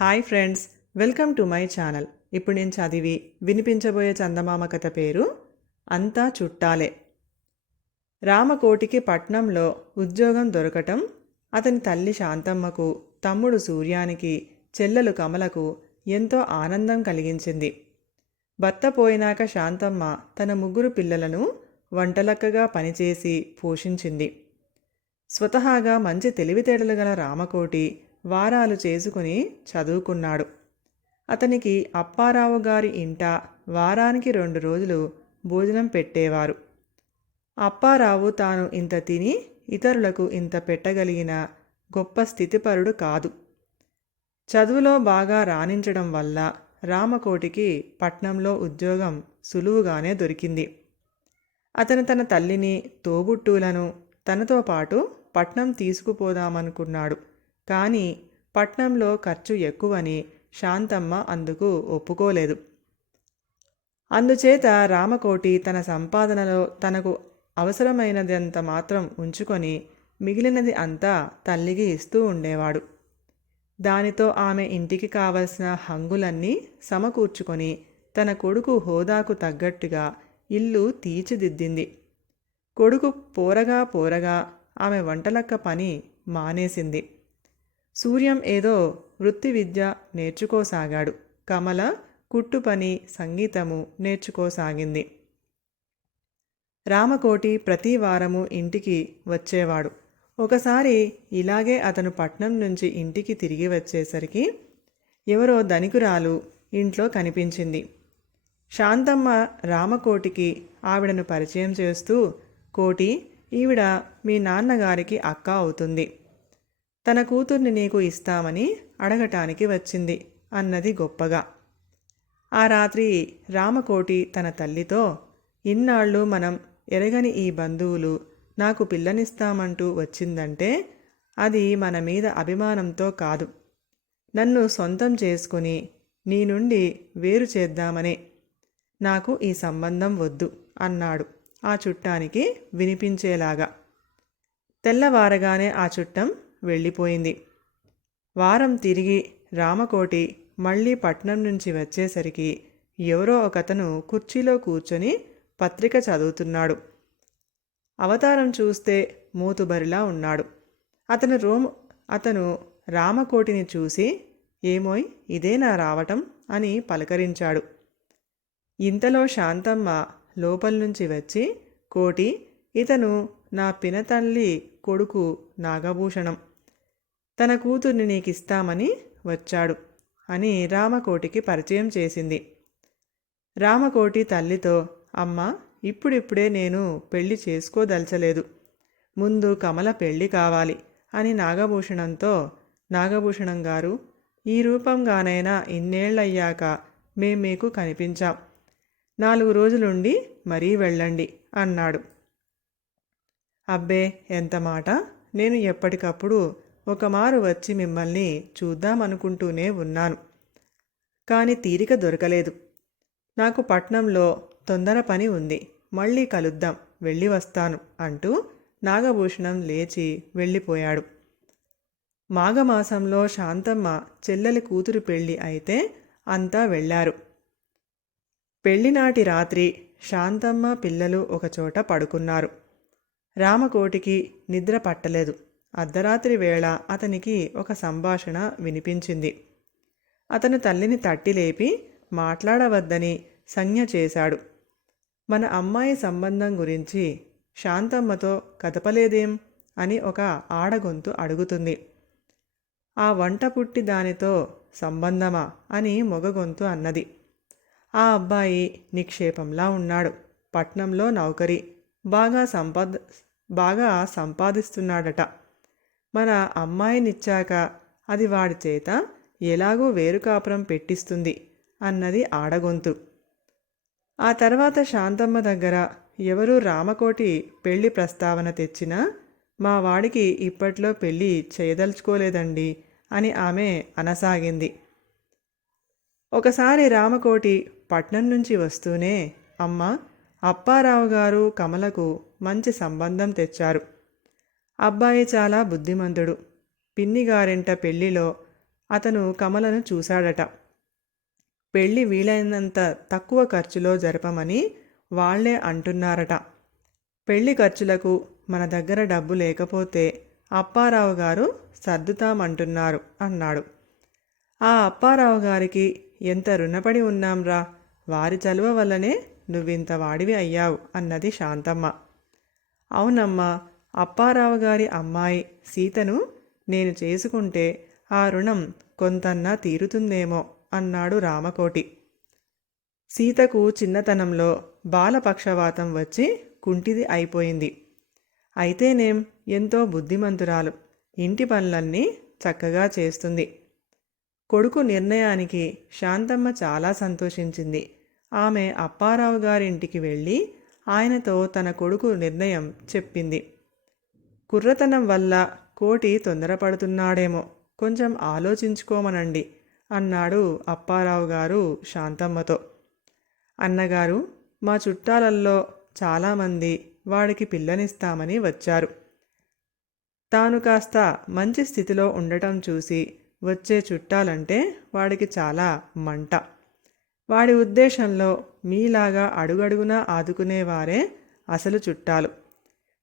Hi friends welcome to my channel. ఇప్పుడు నేను చదివి వినిపించబోయే చందమామ కథ పేరు అంతా చుట్టాలే. రామకోటికి పట్నంలో ఉద్యోగం దొరకటం అతని తల్లి శాంతమ్మకు తమ్ముడు సూర్యానికి చెల్లెలు కమలకు ఎంతో ఆనందం కలిగించింది. భర్త పోయినాక శాంతమ్మ తన ముగ్గురు పిల్లలను వంటలక్కగా పనిచేసి పోషించింది. స్వతహాగా మంచి తెలివితేటలు గల రామకోటి వారాలు చేసుకుని చదువుకున్నాడు. అతనికి అప్పారావు గారి ఇంట వారానికి రెండు రోజులు భోజనం పెట్టేవారు. అప్పారావు తాను ఇంత తిని ఇతరులకు ఇంత పెట్టగలిగిన గొప్ప స్థితిపరుడు కాదు. చదువులో బాగా రాణించడం వల్ల రామకోటికి పట్నంలో ఉద్యోగం సులువుగానే దొరికింది. అతను తన తల్లిని తోబుట్టువులను తనతో పాటు పట్నం తీసుకుపోదామనుకున్నాడు. కానీ పట్నంలో ఖర్చు ఎక్కువని శాంతమ్మ అందుకు ఒప్పుకోలేదు. అందుచేత రామకోటి తన సంపాదనలో తనకు అవసరమైనదంత మాత్రం ఉంచుకొని మిగిలినది అంతా తల్లికి ఇస్తూ ఉండేవాడు. దానితో ఆమె ఇంటికి కావలసిన హంగులన్నీ సమకూర్చుకొని తన కొడుకు హోదాకు తగ్గట్టుగా ఇల్లు తీర్చిదిద్దింది. కొడుకు పోరగా పోరగా ఆమె వంటలక్క పని మానేసింది. సూర్యం ఏదో వృత్తి విద్య నేర్చుకోసాగాడు. కమల కుట్టు పని సంగీతము నేర్చుకోసాగింది. రామకోటి ప్రతి వారము ఇంటికి వచ్చేవాడు. ఒకసారి ఇలాగే అతను పట్నం నుంచి ఇంటికి తిరిగి వచ్చేసరికి ఎవరో ధనికురాలు ఇంట్లో కనిపించింది. శాంతమ్మ రామకోటికి ఆవిడను పరిచయం చేస్తూ కోటి ఈవిడ మీ నాన్నగారికి అక్క అవుతుంది. తన కూతుర్ని నీకు ఇస్తామని అడగటానికి వచ్చింది అన్నది గొప్పగా. ఆ రాత్రి రామకోటి తన తల్లితో ఇన్నాళ్ళు మనం ఎరగని ఈ బంధువులు నాకు పిల్లనిస్తామంటూ వచ్చిందంటే అది మన మీద అభిమానంతో కాదు. నన్ను సొంతం చేసుకుని నీ నుండి వేరు చేద్దామనే నాకు ఈ సంబంధం వద్దు అన్నాడు ఆ చుట్టానికి వినిపించేలాగా. తెల్లవారగానే ఆ చుట్టం వెళ్ళిపోయింది. వారం తిరిగి రామకోటి మళ్ళీ పట్నం నుంచి వచ్చేసరికి ఎవరో ఒకతను కుర్చీలో కూర్చొని పత్రిక చదువుతున్నాడు. అవతారం చూస్తే మూతుబరిలా ఉన్నాడు. అతను రోమ్ అతను రామకోటిని చూసి ఏమోయ్ ఇదేనా రావటం అని పలకరించాడు. ఇంతలో శాంతమ్మ లోపల నుంచి వచ్చి కోటి ఇతను నా పినతల్లి కొడుకు నాగభూషణం. తన కూతుర్ని నీకిస్తామని వచ్చాడు అని రామకోటికి పరిచయం చేసింది. రామకోటి తల్లితో అమ్మ ఇప్పుడిప్పుడే నేను పెళ్ళి చేసుకోదలచలేదు. ముందు కమల పెళ్ళి కావాలి అని నాగభూషణంతో నాగభూషణం గారు ఈ రూపంగానైనా ఇన్నేళ్ళయ్యాక మేం మీకు కనిపించాం. నాలుగు రోజులుండి మరీ వెళ్ళండి అన్నాడు. అబ్బే ఎంత మాట! నేను ఎప్పటికప్పుడు ఒకమారు వచ్చి మిమ్మల్ని చూద్దామనుకుంటూనే ఉన్నాను. కానీ తీరిక దొరకలేదు. నాకు పట్నంలో తొందర పని ఉంది. మళ్ళీ కలుద్దాం వెళ్ళి వస్తాను అంటూ నాగభూషణం లేచి వెళ్ళిపోయాడు. మాఘమాసంలో శాంతమ్మ చెల్లెలి కూతురు పెళ్ళి అయితే అంతా వెళ్ళారు. పెళ్ళినాటి రాత్రి శాంతమ్మ పిల్లలు ఒకచోట పడుకున్నారు. రామకోటికి నిద్ర పట్టలేదు. అర్ధరాత్రి వేళ అతనికి ఒక సంభాషణ వినిపించింది. అతను తల్లిని తట్టి లేపి మాట్లాడవద్దని సంజ్ఞ చేశాడు. మన అమ్మాయి సంబంధం గురించి శాంతమ్మతో కదపలేదేం? అని ఒక ఆడగొంతు అడుగుతుంది. ఆ వంట పుట్టి దానితో సంబంధమా? అని మొగగొంతు అన్నది. ఆ అబ్బాయి నిక్షేపంలా ఉన్నాడు. పట్నంలో నౌకరి. బాగా సంపాద బాగా సంపాదిస్తున్నాడట. మన అమ్మాయినిచ్చాక అది వాడి చేత ఎలాగూ వేరు కాపురం పెట్టిస్తుంది అన్నది ఆడగొంతు. ఆ తర్వాత శాంతమ్మ దగ్గర ఎవరు రామకోటి పెళ్ళి ప్రస్తావన తెచ్చినా మా వాడికి ఇప్పట్లో పెళ్ళి చేయదలుచుకోలేదండి అని ఆమె అనసాగింది. ఒకసారి రామకోటి పట్నం నుంచి వస్తూనే అమ్మ అప్పారావు గారు కమలకు మంచి సంబంధం తెచ్చారు. అబ్బాయి చాలా బుద్ధిమంతుడు. పిన్ని గారింట పెళ్ళిలో అతను కమలను చూశాడట. పెళ్ళి వీలైనంత తక్కువ ఖర్చులో జరపమని వాళ్ళే అంటున్నారట. పెళ్ళి ఖర్చులకు మన దగ్గర డబ్బు లేకపోతే అప్పారావు గారు సర్దుతామంటున్నారు అన్నాడు. ఆ అప్పారావు గారికి ఎంత రుణపడి ఉన్నాంరా? వారి చలువ వల్లనే నువ్వింత వాడివి అయ్యావు అన్నది శాంతమ్మ. అవునమ్మా అప్పారావు గారి అమ్మాయి సీతను నేను చేసుకుంటే ఆ రుణం కొంతన్నా తీరుతుందేమో అన్నాడు రామకోటి. సీతకు చిన్నతనంలో బాలపక్షవాతం వచ్చి కుంటిది అయిపోయింది. అయితేనేం ఎంతో బుద్ధిమంతురాలు ఇంటి పనులన్నీ చక్కగా చేస్తుంది. కొడుకు నిర్ణయానికి శాంతమ్మ చాలా సంతోషించింది. ఆమె అప్పారావు గారింటికి వెళ్ళి ఆయనతో తన కొడుకు నిర్ణయం చెప్పింది. కుర్రతనం వల్ల కోటి తొందరపడుతున్నాడేమో. కొంచెం ఆలోచించుకోమనండి అన్నాడు అప్పారావు గారు శాంతమ్మతో. అన్నగారు మా చుట్టాలల్లో చాలామంది వాడికి పిల్లనిస్తామని వచ్చారు. తాను కాస్త మంచి స్థితిలో ఉండటం చూసి వచ్చే చుట్టాలంటే వాడికి చాలా మంట. వాడి ఉద్దేశంలో మీలాగా అడుగడుగునా ఆదుకునేవారే అసలు చుట్టాలు.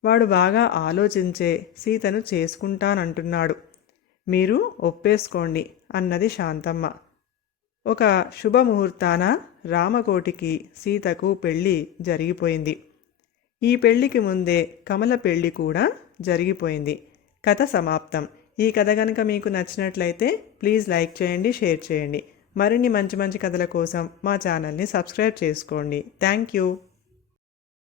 వాడు బాగా ఆలోచించే సీతను చేసుకుంటానంటున్నాడు. మీరు ఒప్పేసుకోండి అన్నది శాంతమ్మ. ఒక శుభముహూర్తాన రామకోటికి సీతకు పెళ్ళి జరిగిపోయింది. ఈ పెళ్ళికి ముందే కమల పెళ్ళి కూడా జరిగిపోయింది. కథ సమాప్తం. ఈ కథ కనుక మీకు నచ్చినట్లయితే ప్లీజ్ లైక్ చేయండి షేర్ చేయండి. మరిన్ని మంచి మంచి కథల కోసం మా ఛానల్ని సబ్స్క్రైబ్ చేసుకోండి. Thank you.